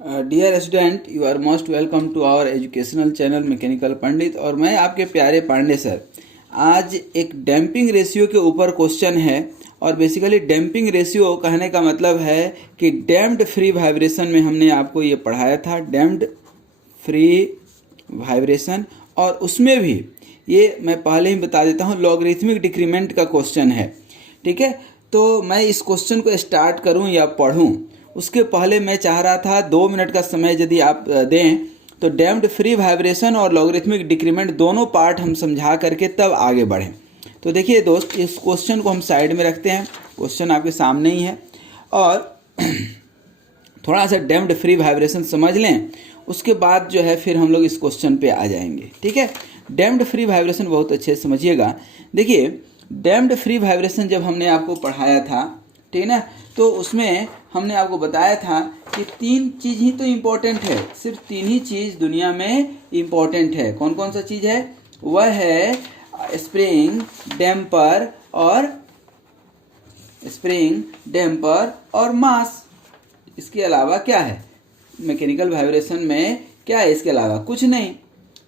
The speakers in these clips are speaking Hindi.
Dear student, you are most welcome to our educational channel mechanical Pandit. और मैं आपके प्यारे पांडे सर। आज एक डैम्पिंग रेशियो के ऊपर क्वेश्चन है। और बेसिकली डैम्पिंग रेशियो कहने का मतलब है कि डैम्प्ड फ्री वाइब्रेशन में हमने आपको ये पढ़ाया था, डैम्प्ड फ्री वाइब्रेशन। और उसमें भी ये मैं पहले ही बता देता हूँ, लॉगरिथमिक डिक्रीमेंट का क्वेश्चन है। ठीक है, तो मैं इस क्वेश्चन को स्टार्ट करूँ या पढ़ूँ उसके पहले मैं चाह रहा था 2 मिनट का समय यदि आप दें तो डैम्प्ड फ्री वाइब्रेशन और लॉगरिथमिक डिक्रीमेंट दोनों पार्ट हम समझा करके तब आगे बढ़ें। तो देखिए दोस्त, इस क्वेश्चन को हम साइड में रखते हैं। क्वेश्चन आपके सामने ही है और थोड़ा सा डैम्प्ड फ्री वाइब्रेशन समझ लें, उसके बाद जो है फिर हम लोग इस क्वेश्चन पे आ जाएंगे। ठीक है, डैम्प्ड फ्री वाइब्रेशन बहुत अच्छे से समझिएगा। देखिए, डैम्प्ड फ्री वाइब्रेशन जब हमने आपको पढ़ाया था, ठीक है ना, तो उसमें हमने आपको बताया था कि 3 चीज़ ही तो इम्पोर्टेंट है, सिर्फ 3 ही चीज़ दुनिया में इम्पोर्टेंट है। कौन कौन सा चीज़ है? वह है स्प्रिंग, डैम्पर और मास। इसके अलावा क्या है मैकेनिकल वाइब्रेशन में? क्या है इसके अलावा? कुछ नहीं,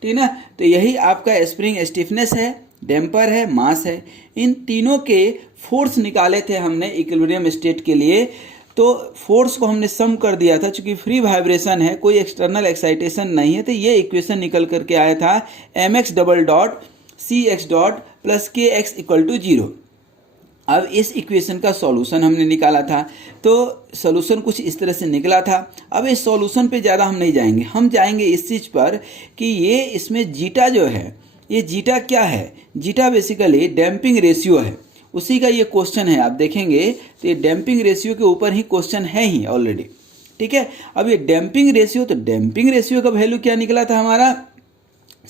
ठीक ना। तो यही आपका स्प्रिंग स्टिफनेस है, डैम्पर है, मास है। इन तीनों के फोर्स निकाले थे हमने इक्विलिब्रियम स्टेट के लिए। तो फोर्स को हमने सम कर दिया था, चूंकि फ्री वाइब्रेशन है, कोई एक्सटर्नल एक्साइटेशन नहीं है, तो ये इक्वेशन निकल करके आया था mx double dot C X dot plus K X equal to 0। अब इस इक्वेशन का सॉल्यूशन हमने निकाला था, तो सॉल्यूशन कुछ इस तरह से निकला था। अब इस सॉल्यूशन पे ज़्यादा हम नहीं जाएंगे, हम जाएंगे इस चीज़ पर कि ये इसमें जीटा जो है, ये जीटा क्या है? जीटा बेसिकली डैम्पिंग रेशियो है, उसी का ये क्वेश्चन है। आप देखेंगे तो ये डैम्पिंग रेशियो के ऊपर ही क्वेश्चन है ही ऑलरेडी। ठीक है, अब ये डैम्पिंग रेशियो, तो डैम्पिंग रेशियो का वैल्यू क्या निकला था हमारा?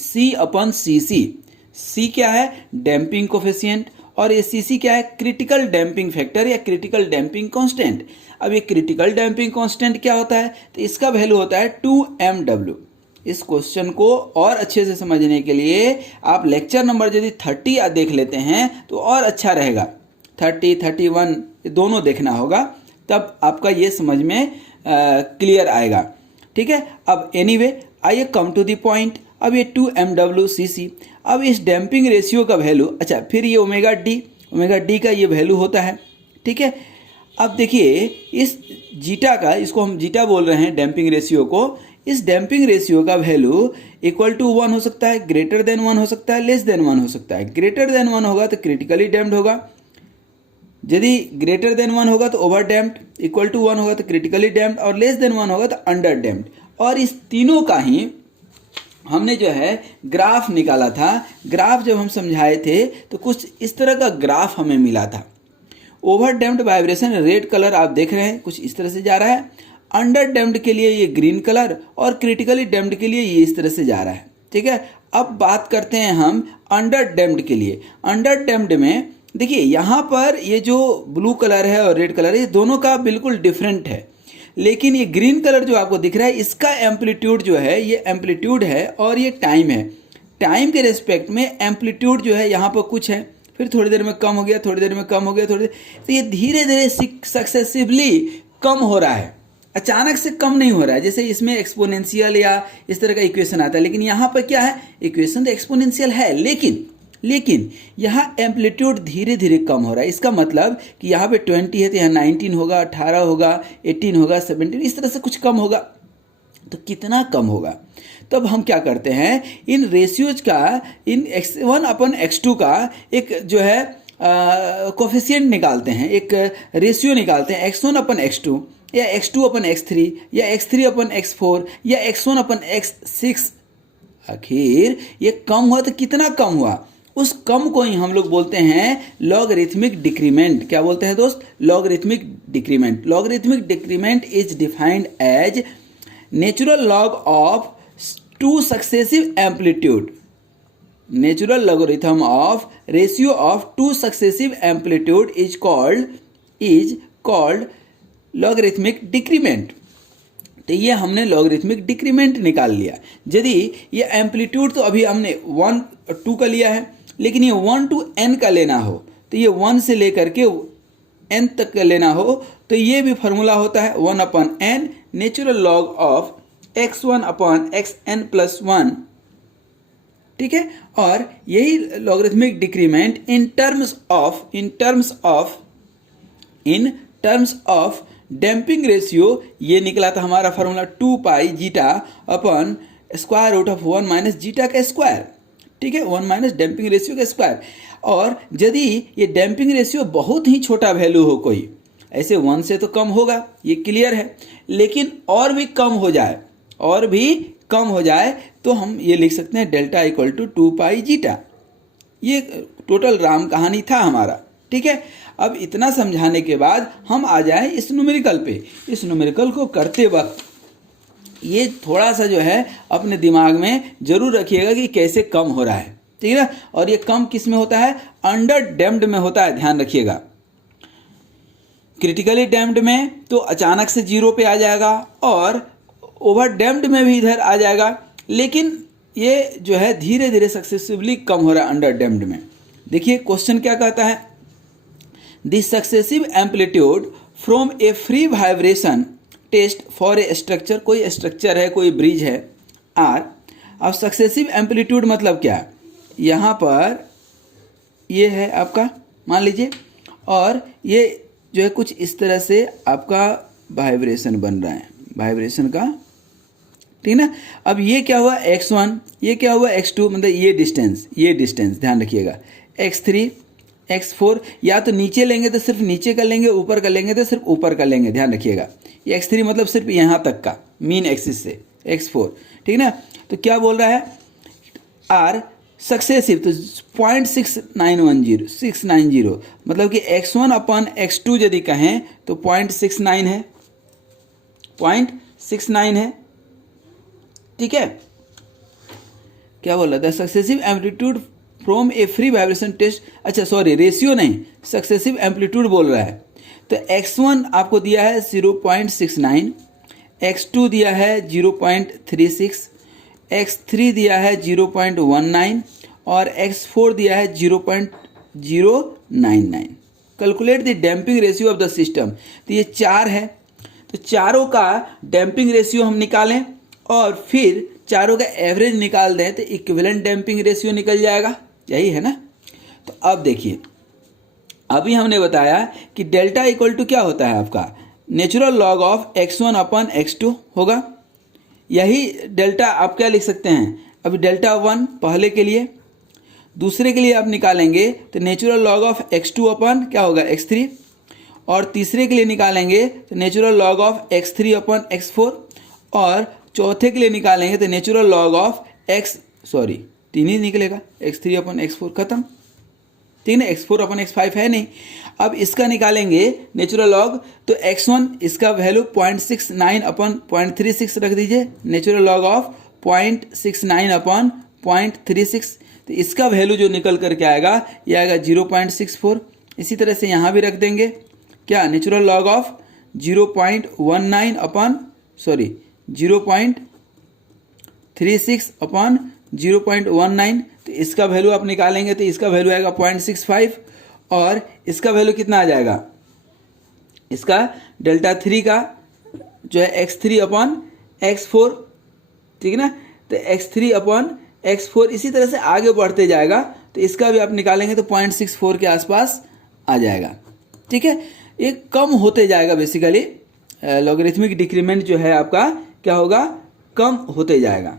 C/cc। C क्या है? डैम्पिंग कोफिशिएंट, और ये cc क्या है? क्रिटिकल डैम्पिंग फैक्टर या क्रिटिकल डैम्पिंग कांस्टेंट। अब ये क्रिटिकल डैम्पिंग कांस्टेंट क्या होता है? तो इसका वैल्यू होता है 2mw। इस क्वेश्चन को और अच्छे से समझने के लिए आप लेक्चर नंबर यदि 30 देख लेते हैं तो और अच्छा रहेगा। 30, 31 दोनों देखना होगा, तब आपका ये समझ में क्लियर आएगा। ठीक है, अब एनीवे आइए कम टू द पॉइंट। अब ये 2mwcc, अब इस डैम्पिंग रेशियो का वैल्यू, अच्छा फिर ये ओमेगा डी का ये वैल्यू होता है। ठीक है, अब देखिए इस जीटा का, इसको हम जीटा बोल रहे हैं डैम्पिंग रेशियो को, इस डैम्पिंग रेशियो का वैल्यू इक्वल टू 1 हो सकता है, ग्रेटर देन 1 हो सकता है, लेस देन 1 हो सकता है। ग्रेटर देन 1 होगा तो क्रिटिकली डैम्प्ड होगा, यदि ग्रेटर देन 1 होगा तो ओवर डैम्प्ड, इक्वल टू 1 होगा तो क्रिटिकली डैम्प्ड, और लेस देन 1 होगा तो अंडर डैम्प्ड। और इस तीनों का ही हमने जो है ग्राफ निकाला था। ग्राफ जब हम समझाए थे तो कुछ इस तरह का ग्राफ हमें मिला था। Over damped vibration red colour आप देख रहे हैं, कुछ इस तरह से जा रहा है। अंडर डैम्प्ड के लिए ये ग्रीन कलर, और क्रिटिकली डैम्प्ड के लिए ये इस तरह से जा रहा है। ठीक है, अब बात करते हैं हम अंडर डैम्प्ड के लिए। अंडर डैम्प्ड में देखिए यहाँ पर ये जो ब्लू कलर है और रेड कलर है, ये दोनों का बिल्कुल डिफरेंट है। लेकिन ये ग्रीन कलर जो आपको दिख रहा है, इसका एम्पलीट्यूड जो है, ये एम्पलीट्यूड है और ये टाइम है। टाइम के रेस्पेक्ट में एम्पलीट्यूड जो है यहाँ पर कुछ है, फिर थोड़ी देर में कम हो गया, थोड़ी देर में कम हो गया, थोड़ी देर, तो ये धीरे धीरे सक्सेसिवली कम हो रहा है, अचानक से कम नहीं हो रहा है। जैसे इसमें एक्सपोनेंशियल या इस तरह का इक्वेशन आता है, लेकिन यहाँ पर क्या है? इक्वेशन तो एक्सपोनेंशियल है, लेकिन यहाँ एम्पलीट्यूड धीरे धीरे कम हो रहा है। इसका मतलब कि यहाँ पे 20 है तो यहाँ 19 होगा, 18 होगा, 18 होगा, 17, इस तरह से कुछ कम होगा। तो कितना कम होगा? तब हम क्या करते हैं, इन रेशियोज का, इन x1/x2 का एक जो है कोफिशिएंट निकालते हैं, एक रेशियो निकालते हैं, x1/x2 या x2/x3 या x3/x4 या x1/x6। आखिर ये कम हुआ तो कितना कम हुआ? उस कम को ही हम लोग बोलते हैं लॉगरिथमिक डिक्रीमेंट। क्या बोलते हैं दोस्त? Logarithmic decrement. Logarithmic decrement is defined as natural log of 2 successive amplitude. Natural logarithm of ratio of 2 successive amplitude is called logarithmic decrement. तो ये हमने लॉगरिथमिक डिक्रीमेंट निकाल लिया। यदि ये एम्पलीट्यूड तो अभी हमने 1, 2 का लिया है, लेकिन ये 1 to n का लेना हो तो ये 1 से लेकर के n तक का लेना हो तो ये भी फार्मूला होता है 1/n natural log of x1 upon xn plus 1, ठीक है। और यही logarithmic decrement in terms of damping ratio, ये निकला था हमारा formula 2 pi zeta upon square root of 1 minus zeta का स्क्वायर, ठीक है, 1 माइनस डैम्पिंग रेशियो का स्क्वायर। और यदि ये डैम्पिंग रेशियो बहुत ही छोटा वैल्यू हो, कोई ऐसे 1 से तो कम होगा, ये क्लियर है, लेकिन और भी कम हो जाए तो हम ये लिख सकते हैं delta equal to 2 pi zeta. ये टोटल राम कहानी था हमारा, ठीक है। अब इतना समझाने के बाद हम आ जाएं इस न्यूमेरिकल पे। इस न्यूमेरिकल को करते वक्त ये थोड़ा सा जो है अपने दिमाग में जरूर रखिएगा कि कैसे कम हो रहा है, ठीक है ना। और ये कम किस में होता है? अंडर डैम्प्ड में होता है, ध्यान रखिएगा। क्रिटिकली डैम्प्ड में तो अचानक से 0 पे आ जाएगा और ओवर डैम्प्ड में भी इधर आ जाएगा, लेकिन ये जो है धीरे धीरे सक्सेसिवली कम हो रहा है अंडर डैम्प्ड में। देखिए क्वेश्चन क्या कहता है, the successive amplitude from a free vibration test for a structure, कोई स्ट्रक्चर है, कोई ब्रिज है आर। अब सक्सेसिव एम्पलीट्यूड मतलब क्या है, यहाँ पर ये है आपका, मान लीजिए, और ये जो है कुछ इस तरह से आपका वाइब्रेशन बन रहा है, वाइब्रेशन का, ठीक ना। अब ये क्या हुआ x1, ये क्या हुआ x2, मतलब ये डिस्टेंस ध्यान रखिएगा, x3 x4, या तो नीचे लेंगे तो सिर्फ नीचे का लेंगे, ऊपर का लेंगे तो सिर्फ ऊपर का लेंगे, ध्यान रखिएगा। ये x3 मतलब सिर्फ यहाँ तक का मीन एक्सिस से, x4, ठीक ना। तो क्या बोल रहा है, आर सक्सेसिव, तो 0.690 मतलब कि x1 अपॉन x2 यदि कहें तो 0.69 है, 0.69 है, ठीक है। क्या बोल रहा था, successive amplitude from a free vibration test, अच्छा सॉरी रेशियो नहीं, सक्सेसिव एम्पलीट्यूड बोल रहा है। तो x1 आपको दिया है 0.69, x2 दिया है 0.36, x3 दिया है 0.19 और x4 दिया है 0.099। Calculate the damping ratio of the system, तो ये 4 है, तो चारों का डैम्पिंग रेशियो हम निकालें और फिर चारों का एवरेज निकाल दें तो इक्विवेलेंट डैम्पिंग रेशियो निकल जाएगा, यही है ना। तो अब देखिए, अभी हमने बताया कि डेल्टा इक्वल टू क्या होता है आपका, natural log of x1 upon x2 होगा। यही डेल्टा आप क्या लिख सकते हैं, अभी डेल्टा 1 पहले के लिए, दूसरे के लिए आप निकालेंगे तो natural log of x2 upon क्या होगा x3, और तीसरे के लिए निकालेंगे तो natural log of x3 upon x4, और चौथे के लिए निकालेंगे तो नेचुरल लॉग ऑफ तीन ही निकलेगा, x3 अपॉन x4, खत्म, ठीक है। x4 अपॉन x5 है नहीं। अब इसका निकालेंगे नेचुरल लॉग, तो x1 इसका वैल्यू 0.69 अपॉन 0.36 रख दीजिए, नेचुरल लॉग ऑफ 0.69 अपॉन 0.36, तो इसका वैल्यू जो निकल करके आएगा ये आएगा 0.64। इसी तरह से यहाँ भी रख देंगे क्या, natural log of 0.19 upon 0.36 upon 0.19, तो इसका वैल्यू आप निकालेंगे तो इसका वैल्यू आएगा 0.65, और इसका वैल्यू कितना आ जाएगा, इसका डेल्टा 3 का जो है x3 अपॉन x4, ठीक है ना। तो x3 अपॉन x4 इसी तरह से आगे बढ़ते जाएगा, तो इसका भी आप निकालेंगे तो 0.64 के आसपास आ जाएगा, ठीक है। ये कम होते जाएगा, बेसिकली लॉगरिथमिक डिक्रीमेंट जो है आपका क्या होगा, कम होते जाएगा,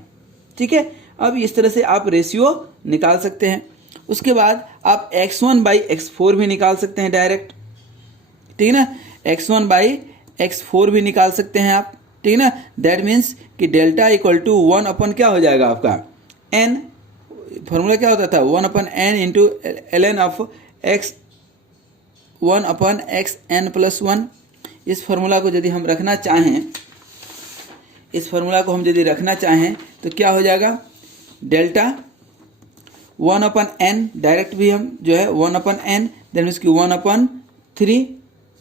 ठीक है। अब इस तरह से आप रेशियो निकाल सकते हैं। उसके बाद आप x1 बाई x4 भी निकाल सकते हैं डायरेक्ट, ठीक है ना, x1 बाई x4 भी निकाल सकते हैं आप, ठीक है ना। दैट मीन्स कि डेल्टा इक्वल टू 1 अपन क्या हो जाएगा आपका n, फॉर्मूला क्या होता था 1 अपन n into ln of x1 upon xn plus 1। इस फार्मूला को यदि हम रखना चाहें, तो क्या हो जाएगा, डेल्टा 1 अपन n, डायरेक्ट भी हम जो है 1 अपन n, देन मीन्स कि 1 अपन 3,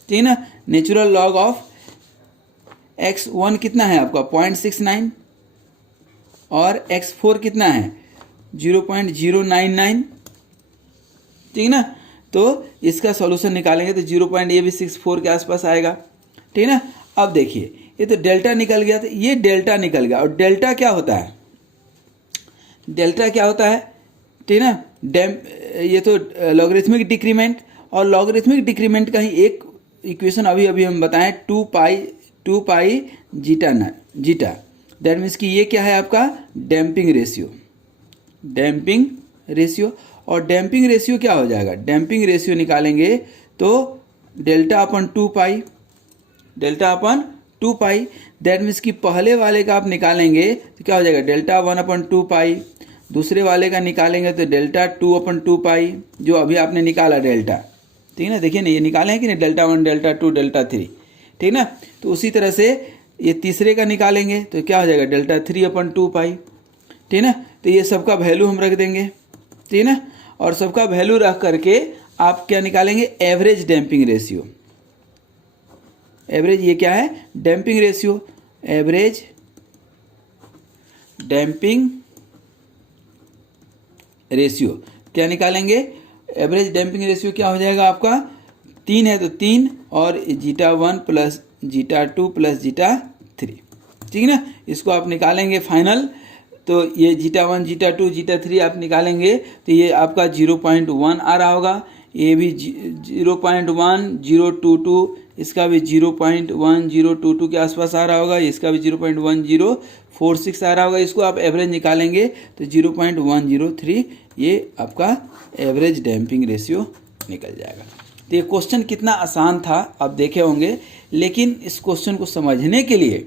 ठीक है ना। नेचुरल लॉग ऑफ x1 कितना है आपका 0.69 और x4 कितना है 0.099, ठीक है ना। तो इसका सॉल्यूशन निकालेंगे तो 0. ये भी 64 के आसपास आएगा, ठीक है ना। अब देखिए ये तो डेल्टा निकल गया, तो ये डेल्टा निकल गया। और डेल्टा क्या होता है, डेल्टा क्या होता है, ठीक है ना, ये तो लॉगरिथमिक डिक्रीमेंट, और लॉगरिथमिक डिक्रीमेंट का ही एक इक्वेशन अभी हम बताएं, 2 पाई जीटा ना जीटा, दैट मीन्स कि ये क्या है आपका डैम्पिंग रेशियो, डैम्पिंग रेशियो। और डैम्पिंग रेशियो क्या हो जाएगा, डैम्पिंग रेशियो निकालेंगे तो delta upon 2 pi, delta upon 2 pi, that means कि पहले वाले का आप निकालेंगे तो क्या हो जाएगा डेल्टा 1/2 पाई, दूसरे वाले का निकालेंगे तो डेल्टा 2/2 पाई, जो अभी आपने निकाला डेल्टा, ठीक है ना, देखिए ना ये निकाले हैं कि नहीं, डेल्टा 1, डेल्टा 2, डेल्टा 3, ठीक ना। तो उसी तरह से ये तीसरे का निकालेंगे तो क्या हो जाएगा डेल्टा 3/2 पाई, ठीक ना। तो ये सबका वैल्यू हम रख देंगे, ठीक ना, और सबका वैल्यू रख करके आप क्या निकालेंगे, एवरेज डैम्पिंग रेशियो। एवरेज ये क्या है, damping ratio, average damping ratio क्या निकालेंगे, एवरेज डैम्पिंग रेशियो क्या हो जाएगा आपका, 3 है तो 3 और zeta 1 plus zeta 2 plus zeta 3, ठीक है ना। इसको आप निकालेंगे फाइनल, तो ये जीटा 1, जीटा 2, जीटा 3 आप निकालेंगे तो ये आपका 0.1 आ रहा होगा, ये भी 0.1022, इसका भी 0.1022 के आसपास आ रहा होगा, इसका भी 0.1046 आ रहा होगा। इसको आप एवरेज निकालेंगे तो 0.103 ये आपका एवरेज डैम्पिंग रेशियो निकल जाएगा। तो ये क्वेश्चन कितना आसान था आप देखे होंगे, लेकिन इस क्वेश्चन को समझने के लिए,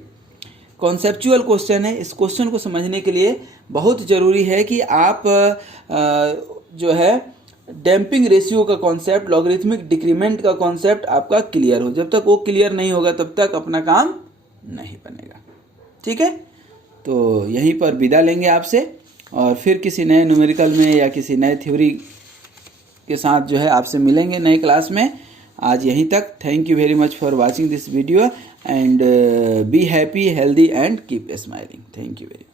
कॉन्सेप्चुअल क्वेश्चन है, इस क्वेश्चन को समझने के लिए बहुत ज़रूरी है कि आप जो है डैम्पिंग रेशियो का कॉन्सेप्ट, लॉगरिथमिक डिक्रीमेंट का कॉन्सेप्ट आपका क्लियर हो। जब तक वो क्लियर नहीं होगा तब तक अपना काम नहीं बनेगा, ठीक है। तो यहीं पर विदा लेंगे आपसे, और फिर किसी नए न्यूमेरिकल में या किसी नए थ्योरी के साथ जो है आपसे मिलेंगे नए क्लास में। आज यहीं तक। Thank you very much for watching this video, and be happy, healthy and keep smiling. Thank you very much.